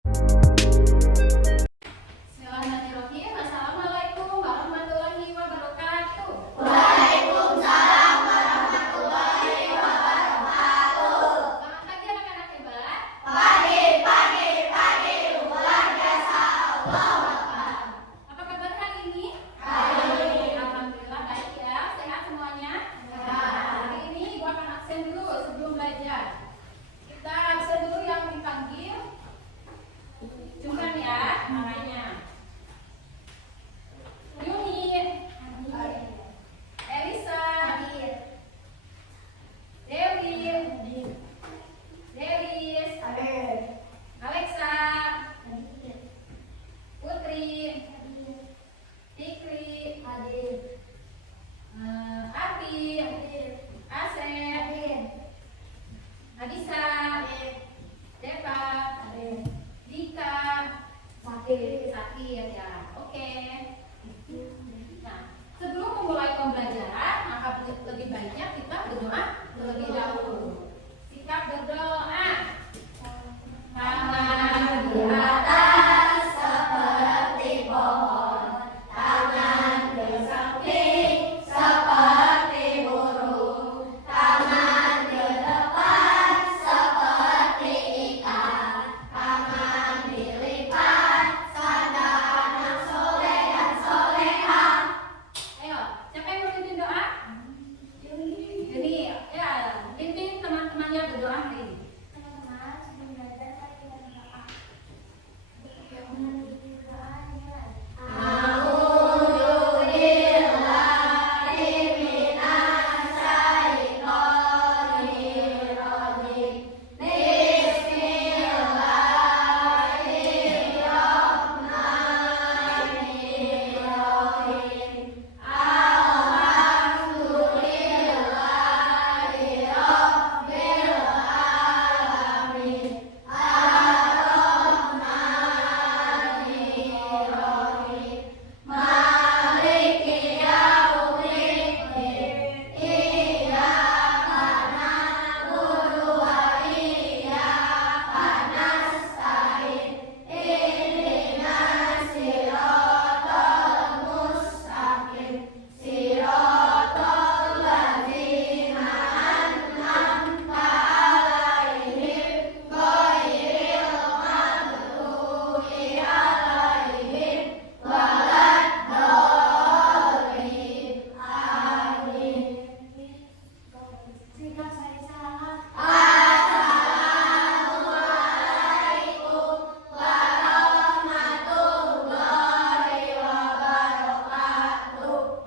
Bismillahirrahmanirrahim. Assalamualaikum warahmatullahi wabarakatuh. Waalaikumsalam warahmatullahi wabarakatuh. Selamat pagi anak-anak hebat. Pagi, luar biasa. Allahu Akbar. Apa kabar hari ini? Baik. Alhamdulillah baik ya. Sehat semuanya? Ya. Hari ini gua akan absen dulu sebelum belajar. Kita absen dulu yang dipanggil. Cuman ya, makanya. Yuni, Elisa, Dewi, Delis, Alexa, Putri, Fikri, Ardi, Asep, Adisa, Deva, Dika, sakit ya. Oke. Nah, sebelum memulai pembelajaran, maka lebih baiknya kita berdoa terlebih dahulu. Sikap berdoa. Tangan di atas seperti pohon, tangan di samping seperti burung, tangan di depan seperti ikan, tangan dilipat tanda anak soleh dan solehah. Ayo, siapa yang mau pimpin doa? Yuni, ya, pimpin teman-temannya berdoa hari ini.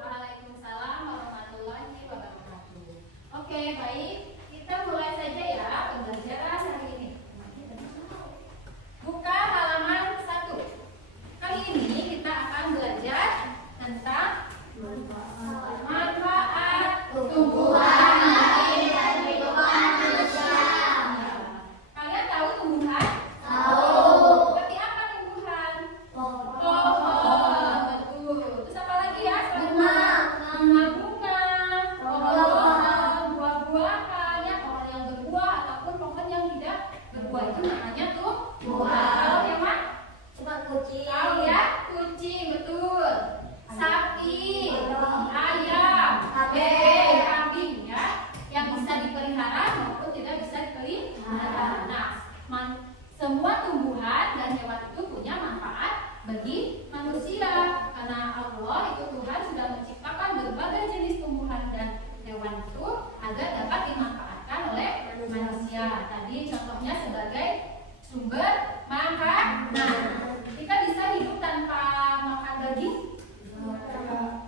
Waalaikumsalam warahmatullahi wabarakatuh. Oke, baik. Kita mulai saja ya pembelajaran hari ini. Buka halaman 1. Kali ini kita akan belajar tentang manfaat tumbuhan. Kalian tahu tumbuhan? Seperti apa tumbuhan? Pohon, betul. Terus apa lagi ya? Bunga-bunga, pohon, buah-buahan, ya pohon yang berbuah ataupun pohon yang tidak berbuah itu namanya tumbuhan. Tahu yang mana? Tahu ya? Kucing, betul. Sapi, ayam, kambing ya, yang bisa dipelihara maupun tidak bisa dipelihara. Nah, semua tumbuhan dan hewan itu punya manfaat bagi manusia karena Allah itu Tuhan sudah menciptakan berbagai jenis tumbuhan dan hewan itu agar dapat dimanfaatkan oleh manusia. Tadi contohnya sebagai sumber makan. Nah, kita bisa hidup tanpa makan daging?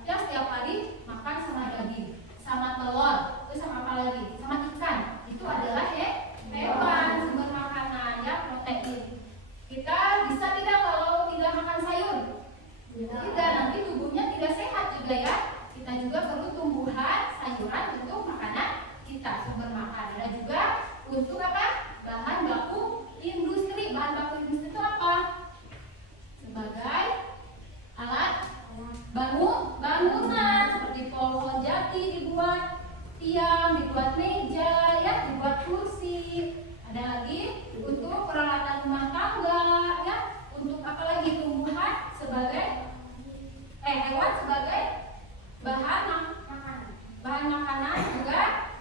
Ya, setiap hari makan sama daging, sama telur, terus sama apa lagi? Sama ikan. Itu adalah hewan sumber makanan ya, protein. Kita bisa tidak kalau tidak makan sayur? Tidak, nanti tubuhnya tidak sehat juga ya. Kita juga perlu tumbuhan, sayuran untuk makanan kita, sumber makanan. Dan juga untuk apa? Bahan baku industri. Apalagi tumbuhan sebagai hewan sebagai bahan makanan juga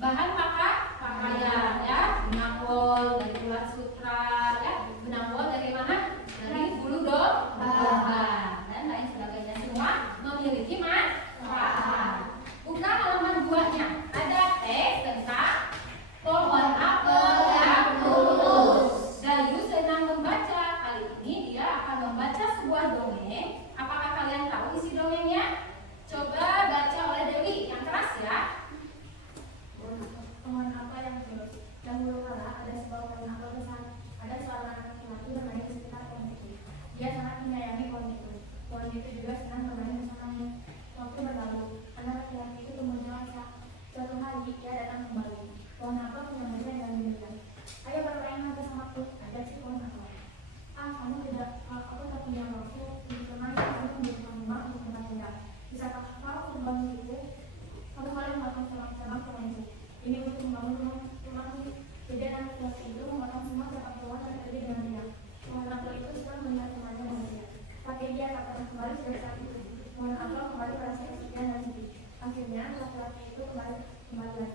bahan pakaian ya. Benang wol dari ulat sutra ya. Benang wol dari mana? Dari bulu domba dan lain sebagainya, semua memiliki manfaat. Buka halaman 2-nya. Ada teks tentang pohon apel yang lulus. Dayu senang membaca. Kali ini dia akan membaca sebuah dongeng. Apakah kalian tahu isi dongengnya? Coba baca oleh Dewi yang keras ya. Pohon apel yang lulus. Dahulu kala ada sebuah pohon apel besar. Ada seorang anak laki-laki bermain di sekitar pohon itu. Dia sangat menyayangi pohon itu. Pohon itu juga senang bermain bersamanya. Waktu berlalu, anak laki-laki itu tumbuh dewasa. Suatu hari dia datang kembali. Pohon apel menyambutnya dan bilang, "Ayo bermain bersamaku," ajak si pohon apel. Kamu tidak, aku tak punya waktu untuk bermain. Kamu membutuhkan rumah untuk tempat tinggal. Bisakah kau membangun itu? Kamu boleh memotong cabang-cabang pohon itu. Ini untuk membangun rumahmu. Jadi anak laki-laki itu memotong semua cabang pohon dan pergi dengan dia. Pohon apel itu sedang melihat temannya bahagia. Tapi dia tak pernah kembali sejak saat itu. Pohon apel kembali merasa kesepian dan sedih. Akhirnya laki-laki itu kembali lagi.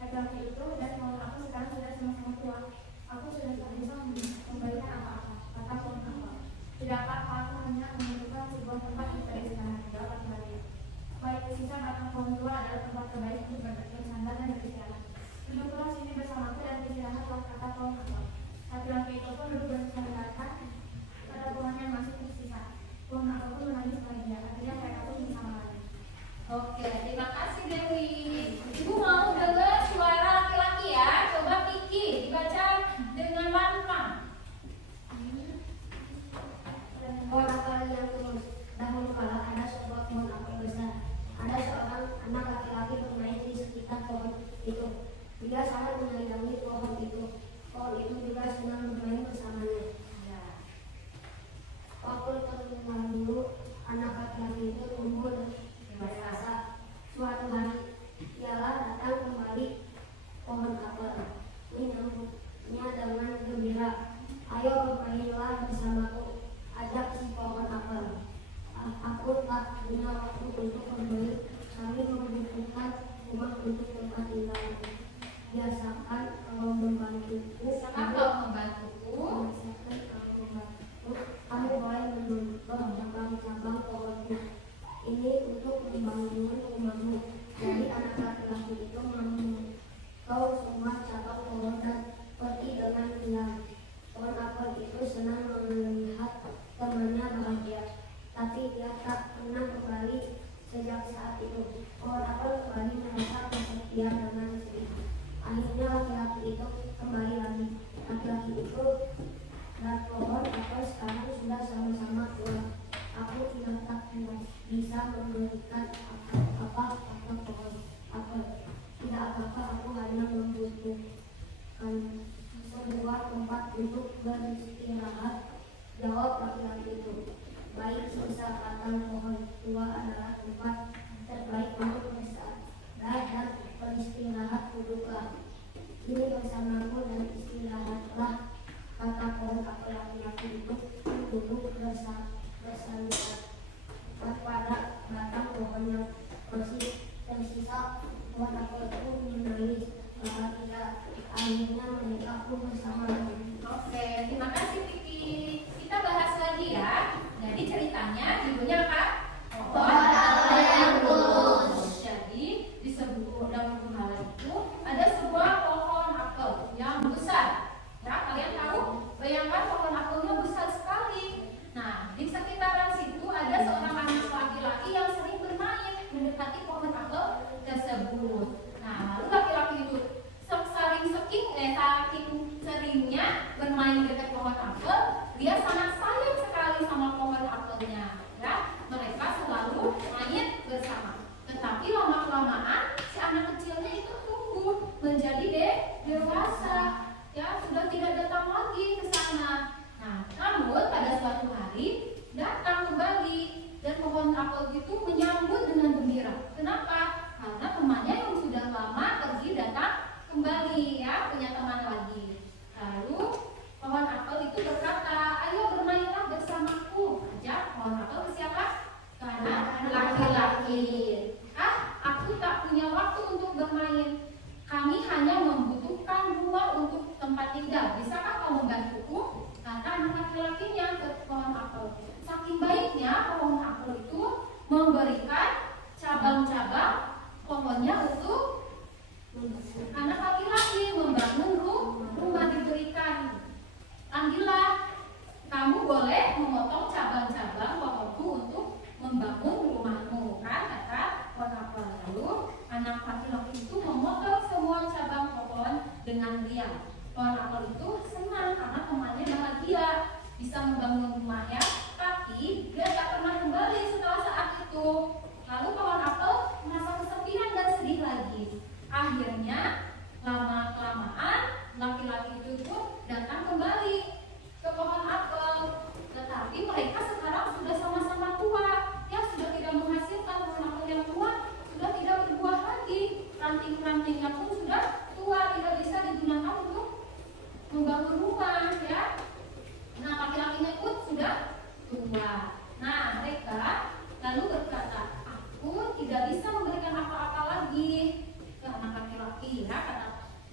Laki-laki itu dan pohon apel sekarang sudah sama-sama tua. Aku sudah tak bisa memberikan apa-apa, kata pohon apel. Tidak apa-apa, aku hanya membutuhkan sebuah tempat untuk beristirahat, jawab laki-laki. Baik, sisa batang pohon tua adalah tempat terbaik untuk bersandar dan beristirahat. Duduklah sini bersamaku dan beristirahatlah, kata pohon apel. Laki-laki itu pun duduk bersandarkan pada pohon yang masih tersisa. Pohon apel pun menangis bahagia. Akhirnya mereka pun bersama lagi. Oke, terima kasih Dewi. Ibu mau dengar suara laki-laki ya. Coba Kiki dibaca dengan lantang. Pohon apel yang lulus. Dahulu kala ada sebuah pohon apel besar. Ada seorang anak laki-laki bermain di sekitar pohon itu. Dia sangat menyayangi pohon itu. Pohon itu juga senang bermain bersamanya. Waktu terdahulu anak laki-laki itu tumbuh dewasa. Suatu hari ialah datang kembali pohon apel, menyambutnya dengan gembira. Ayo bermainlah bersamaku, ajak si pohon apel. Aku tak punya waktu untuk bermain. Kami membutuhkan rumah untuk tempat tinggal. Biasakan kalau membantuku. Kamu boleh menonton cabang-cabang pohonku. Ini untuk membangun rumahmu. Jadi anak laki-laki itu memotong semua cabang pohon dan pergi dengan hilang. Pohon apel itu senang melihat temannya bahagia. Tapi dia tak pernah kembali sejak saat itu. Pohon apel kembali merasa kesepian dengan sedih. Akhirnya laki-laki itu kembali lagi. Laki-laki itu dan pohon apel sekarang sudah sama-sama tua. Aku tidak bisa memberikan apa-apa pohon apel. Tidak apa-apa, aku hanya membutuhkan sebuah tempat untuk beristirahat, jawab laki-laki itu. Baik, sisa batang pohon tua adalah tempat terbaik untuk beristirahat dan beristirahat. Duduklah ini bersamaku dan istirahatlah, kata pohon apel. Laki-laki itu duduk bersandar pada batang pohon yang masih tersisa. Pohon apel itu menangis bahagia. Akhirnya mereka pun bersama lagi. Oke, terima kasih Kiki. Kita bahas lagi ya. Jadi ceritanya judulnya apa? Pohon apel yang lulus. Jadi di dalam hal itu ada sebuah pohon apel yang besar. Ya, kalian tahu? Bayangkan pohon apelnya besar sekali. Nah, di sekitaran situ ada seorang anak laki-laki yang sering bermain mendekati pohon apel tersebut. Nah, lalu laki-laki itu saking seringnya bermain dekat pohon apel, dia sangat sayang sekali sama pohon apelnya. Ya, mereka selalu main bersama. Tetapi lama-kelamaan si anak kecilnya itu tumbuh menjadi dewasa. Ya, sudah tidak datang lagi ke sana. Nah, namun pada suatu hari datang kembali dan pohon apel itu menyambut dengan gembira. Kenapa? Karena temannya yang sudah lama pergi datang kembali, ya, punya teman lagi. Lalu pohon apel itu berkata, ayo bermainlah lain. Aku tak punya waktu untuk bermain. Kami hanya membutuhkan rumah untuk tempat tinggal. Bisakah kau membantuku? Kata anak laki-lakinya ke pohon apel. Saking baiknya pohon apel itu memberikan cabang-cabang pohonnya untuk anak laki-laki membangun rumah diberikan. Panggillah, kamu boleh memotong cabang-cabang pohonku untuk membangun rumahmu, kan? Kata pohon apel. Lalu anak laki-laki itu memotong semua cabang pohon dengan riang. Pohon apel itu senang karena temannya bahagia bisa membangun rumahnya, tapi dia tak pernah kembali setelah saat itu. Lalu pohon apel merasa kesepian dan sedih lagi. Akhirnya lama-kelamaan laki-laki itu pun datang kembali ke pohon apel. Tetapi mereka sekarang sudah sama-sama tua, yang sudah tidak menghasilkan. Pohon apel yang tua sudah tidak berbuah lagi. Ranting-rantingnya pun sudah tua, tidak bisa digunakan untuk membangun rumah, ya. Nah, laki-lakinya pun sudah tua. Nah, mereka lalu berkata, aku tidak bisa memberikan apa-apa lagi ke anak laki-laki, ya. Kata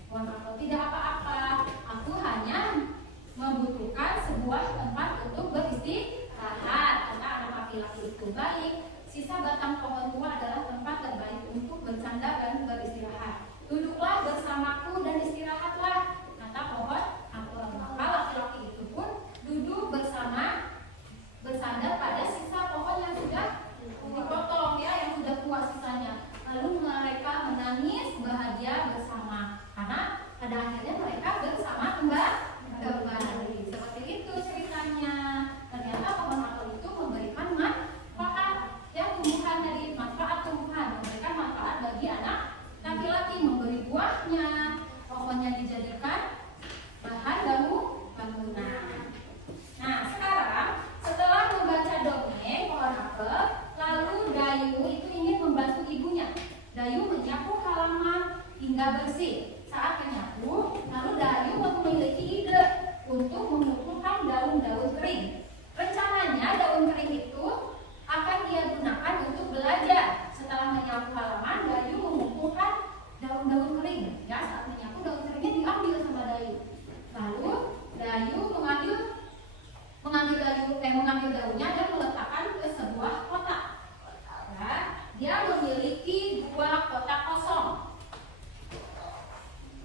pohon apel, tidak apa-apa. Aku hanya membutuhkan sebuah tempat untuk beristirahat. Kata anak laki-laki itu, baik. Sisa batang pohon tua adalah tempat terbaik untuk bercanda dan beristirahat. Duduklah bersamaku dan istirahatlah, kata pohon apel. Maka laki-laki itu pun duduk bersandar pada sisa pohon yang sudah dipotong, ya, yang sudah tua sisanya. Lalu mereka menangis bahagia bersama karena pada akhirnya mereka bersama kembali. Seperti itu ceritanya. Ternyata pohon apel itu memberikan manfaat, ya, tumbuhan dari manfaat tumbuhan, memberikan manfaat bagi anak laki-laki, memberi buahnya, pohonnya dijadikan bahan bangunan. Nah, sekarang setelah membaca dongeng pohon apel, lalu Dayu itu ingin membantu ibunya. Dayu menyapu halaman hingga bersih. Saat menyapu, lalu Dayu memiliki ide untuk mengumpulkan daun-daun kering. Rencananya daun kering itu akan dia gunakan untuk belajar. Setelah menyapu halaman, Dayu mengumpulkan daun-daun kering. Ya, saat menyapu daun keringnya diambil sama Dayu. Lalu Dayu mengambil daunnya dan meletakkan ke sebuah kotak. Ya, dia memiliki 2 kotak kosong.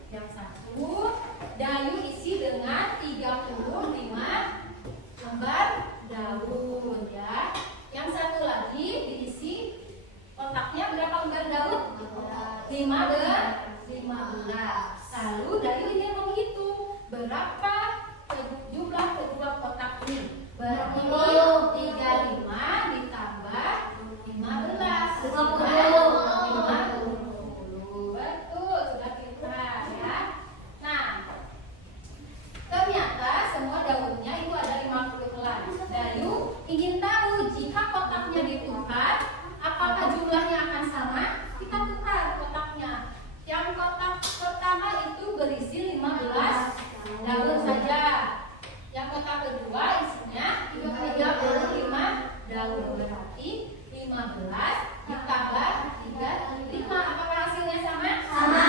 Yang satu Dayu isi dengan 35 lembar daun, ya. Yang satu lagi diisi kotaknya berapa lembar daun? 15. Lalu Dayu ingin menghitung berapa jumlah kedua kotak ini. Berarti 35 ditambah 15 50. Betul, sudah kita, ya. Nah, ternyata semua daunnya itu ada 50 helai. Dayu ingin tahu jika kotaknya ditukar, apakah jumlahnya akan sama? Kita tukar kotaknya. Yang kotak pertama itu berisi 15 daun saja. Yang kotak kedua isinya 35 daun. Berarti 15 ditambah 35. Apakah hasilnya sama? Sama.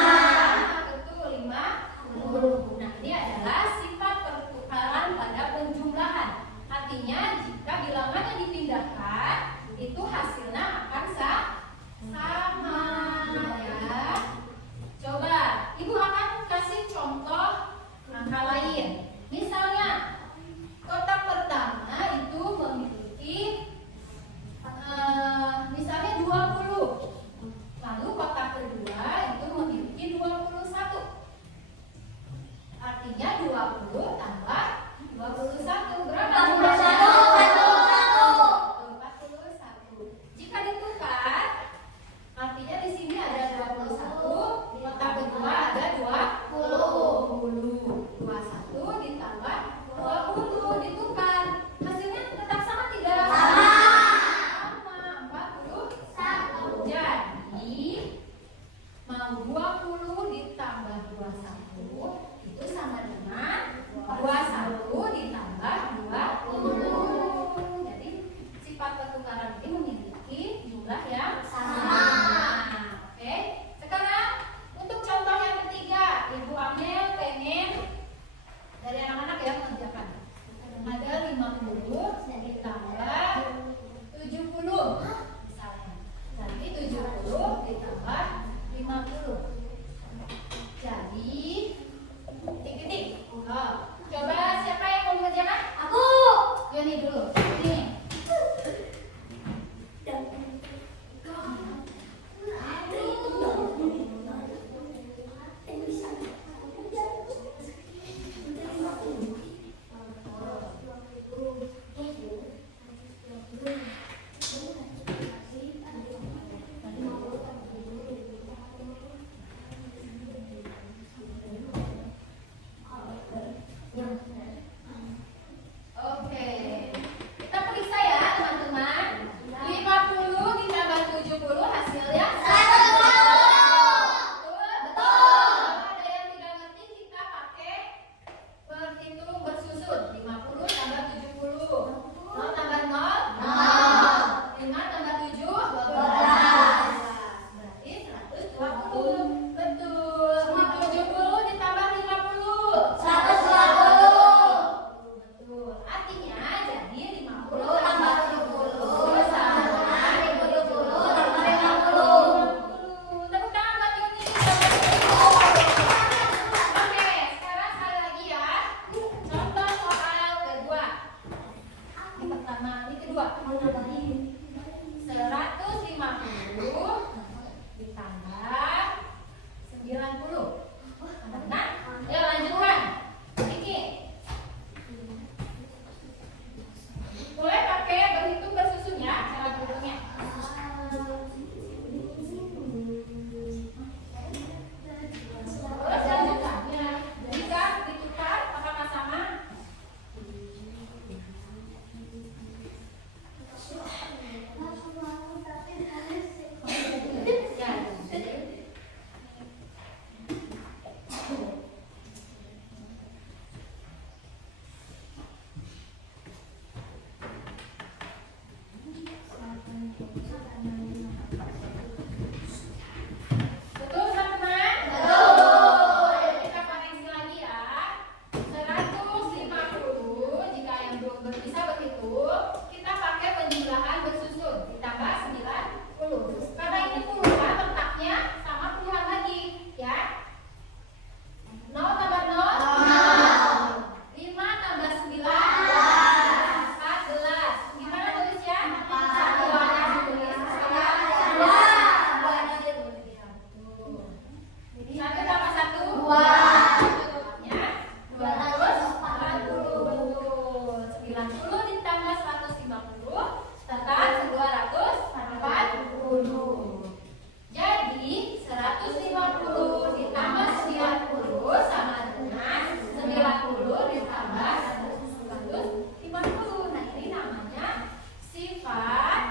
Betul, 50. Nah, ini adalah sifat pertukaran pada penjumlahan. Artinya jika bilangannya dipindahkan, itu hasilnya akan sama, ya. Coba, Ibu akan kasih contoh angka lain. Misalnya, kotak pertama itu memiliki misalnya 20. Lalu kotak kedua itu memiliki 21. Artinya 20 tambah 21 berapa? 41. ngerjakan. Ada 50 ditambah 70 misalnya. Nanti 70 ditambah 50. Jadi tik-tik. Oh, coba siapa yang mau mengerjakan? Aku. Joni dulu. Ini. Oke. Kita periksa ya, teman-teman. 50 ditambah 70 hasilnya 100. Betul. Kalau ada yang tidak ngerti, kita pakai perhitung bersusun. 50 tambah 70. 0 tambah 0, 5 tambah 7, 12. Berarti 120. Betul. 70 ditambah 50. 120. Betul. Artinya jadi 50 tambah 70 sama 70 tambah 50. 50. Tepuk tangan buat Yuni. Oke, sekarang sekali lagi ya. Contoh soal kedua. Ini pertama, ini kedua. 150 ditambah 90. Benar? Ayo lanjutkan. Ini. Boleh pakai berhitung bersusun ya, cara berhitungnya. Terus lanjutkan. Ya. Jika ditukar, apakah sama? Ya. Betul teman-teman? Betul. Kita koreksi lagi ya. 150 jika yang belum bisa berhitung, kita pakai penjumlahan bersusun ditambah 90. Karena ini puluhan, letaknya sama puluhan lagi, ya. 0 tambah 0, 5 tambah 9, 14. Gimana tulisnya? Satuannya ditulis satu tambah satu, 2. Jawabnya 240. Betul. 90 ditambah 150 tetap 240. Jadi 150 ditambah 90 sama dengan 90 ditambah 150. Nah, ini namanya sifat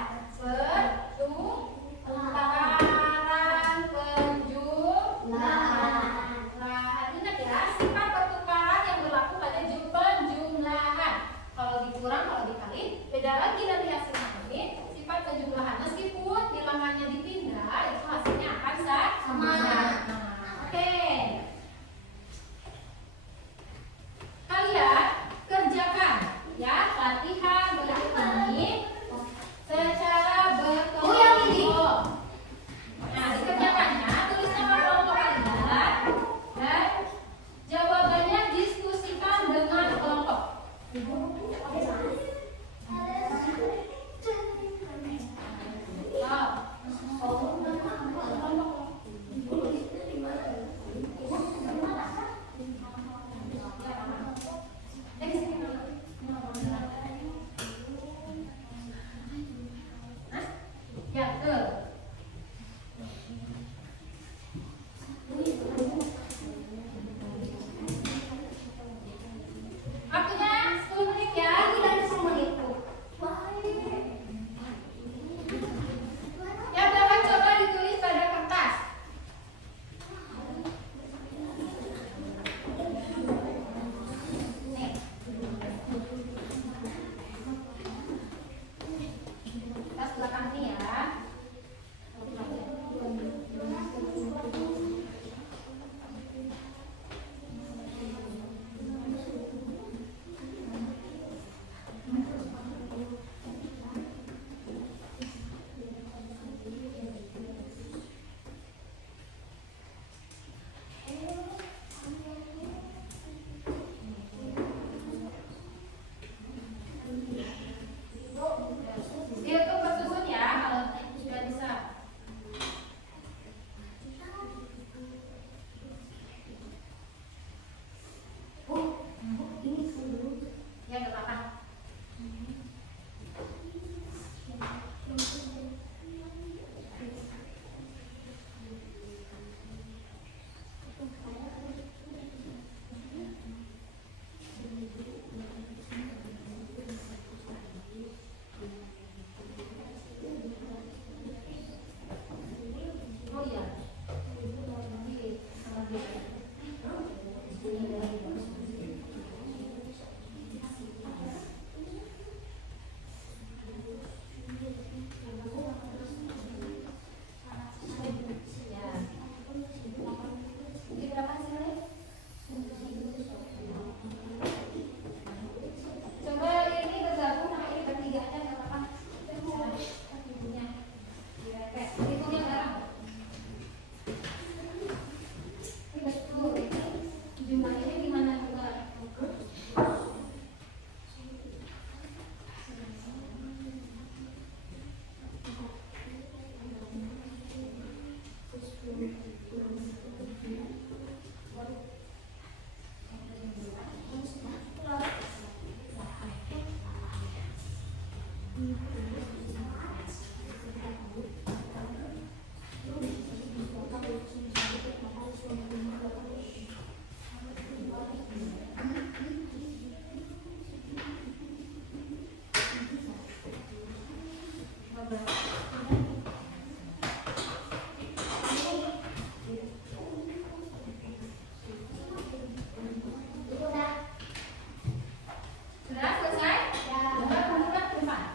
pertukaran penjumlahan. Ingat ya, sifat pertukaran yang berlaku pada penjumlahan. Kalau dikurang, kalau dikali, beda lagi dari hasilnya ini. Sifat penjumlahan, meskipun bilangannya dipindah, itu hasilnya akan sama. Oke. Kalian kerjakan ya latihan berhitung ini secara berkelompok. Nah, dikerjakannya tulis nama kelompok kalian dan jawabannya diskusikan dengan kelompok. Ya, betul. Waktunya 10 menit Sudah selesai? Coba kumpulkan ke depan.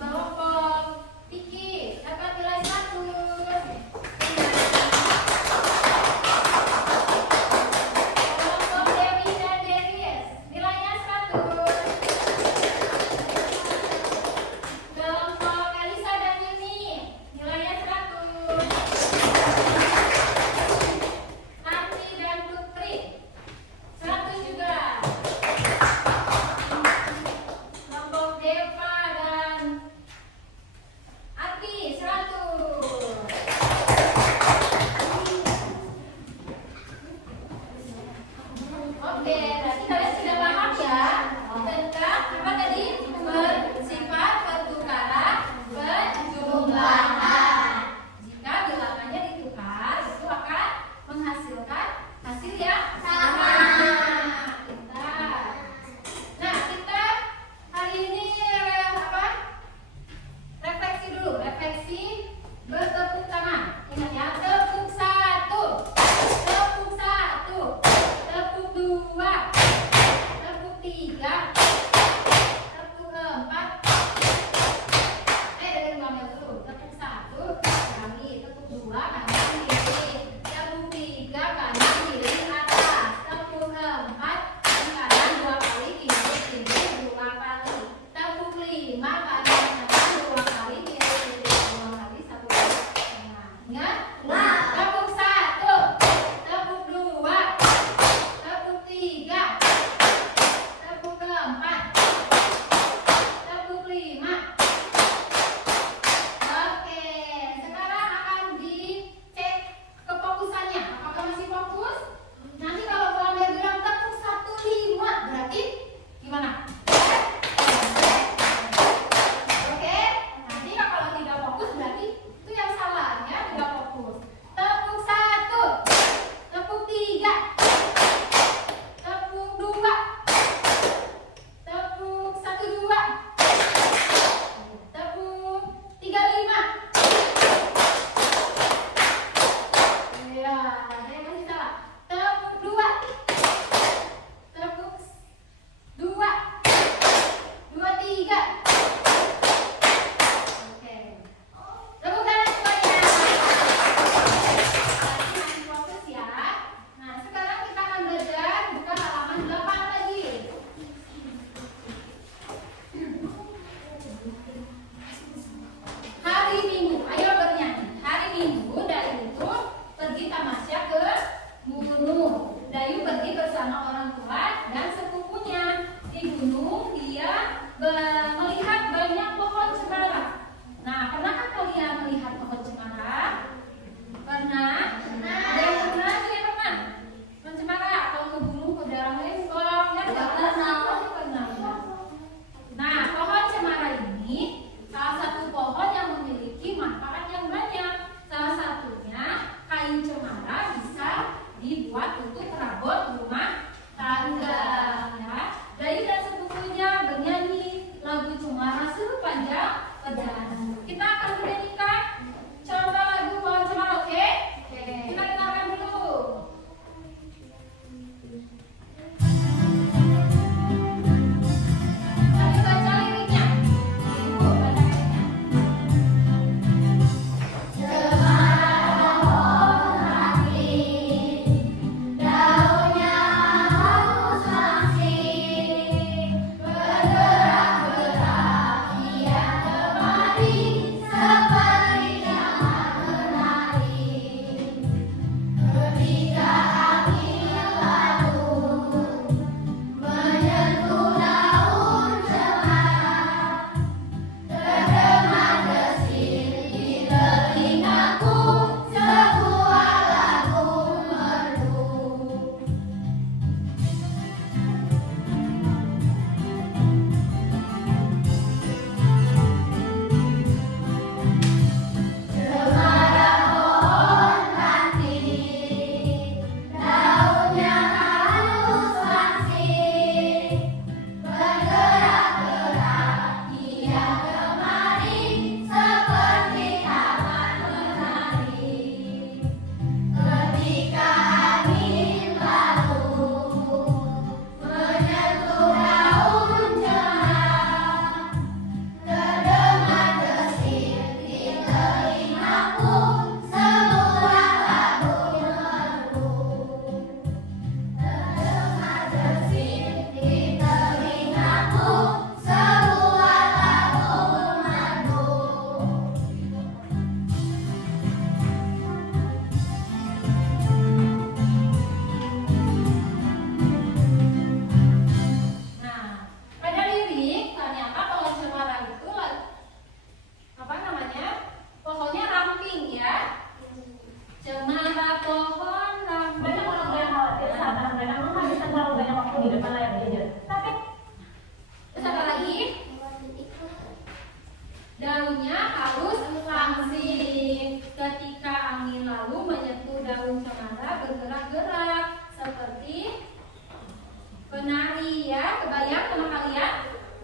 Kelompok Vicky dapat nilai 100. Kelompok Dewi dan Deris nilainya 100. Kelompok Elisa dan Yuni nilainya 100. Nanti dan Putri 100 juga. Kelompok Deva dan Aki 100. Oke, berarti kalian sudah paham ya tentang apa tadi? Bersifat pertukaran penjumlahan. Jika bilangannya ditukar, itu akan menghasilkan hasil yang sama. Pintar. Nah, kita hari ini refleksi dulu, refleksi bertepuk tangan. Ingat ya, tepuk 1, tepuk 1, tepuk 2, tepuk 3, tepuk 4. Dengerin Mama dulu. Tepuk 1 kali, tepuk 2 kali kiri, tepuk 3 kali kiri atas, tepuk 4 kanan 2 kali kiri 2 kali, tepuk 5 kali kanan 2 kali kiri 2 kali 1 kali tengah. Ingat? Tepuk 1, tepuk 2, tepuk 3, tepuk 4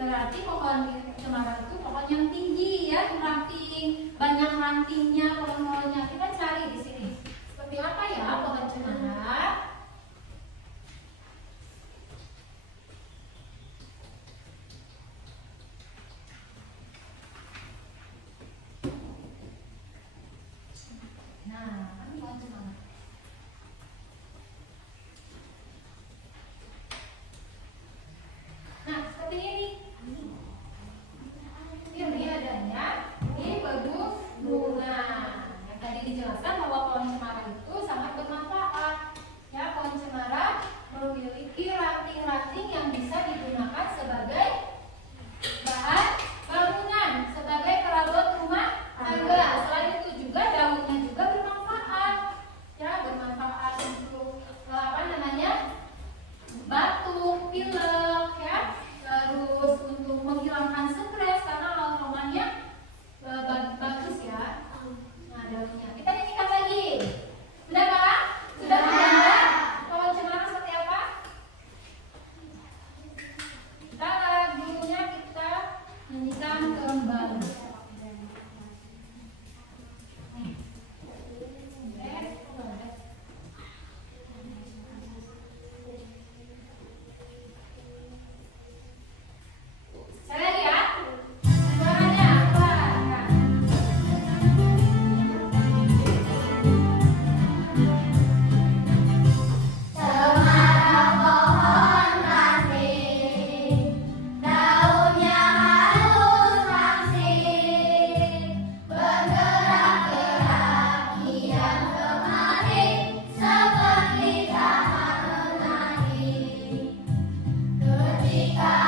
Berarti pohon cemara itu pohon yang tinggi ya, ranting, banyak rantingnya pohon-pohonnya. Kita cari di sini. Seperti apa ya pohon cemara? Nah, ini pohon cemara. Nah, seperti ini. Ini adanya di pegunungan. Yang tadi dijelaskan bahwa pohon cemara itu sangat bermanfaat. Ya, pohon cemara memiliki ranting-ranting yang bisa digunakan sebagai bahan bangunan, sebagai perabot rumah tangga. Selain itu juga daunnya juga bermanfaat. Ya, bermanfaat untuk apa namanya? Batuk, pilek, ya. Terus untuk menghilangkan stres karena aromanya bagus ya. Nah, daunnya. Kita nyanyikan lagi. Sudah Pak? Sudah mendengar pohon cemara seperti apa? Kita lagunya kita nyanyikan kembali. Saya lagi ya. Suaranya keluar. Ya. Cemara pohon ranting, daunnya halus langsing, bergerak-gerak kian kemari, seperti taman menari. Ketika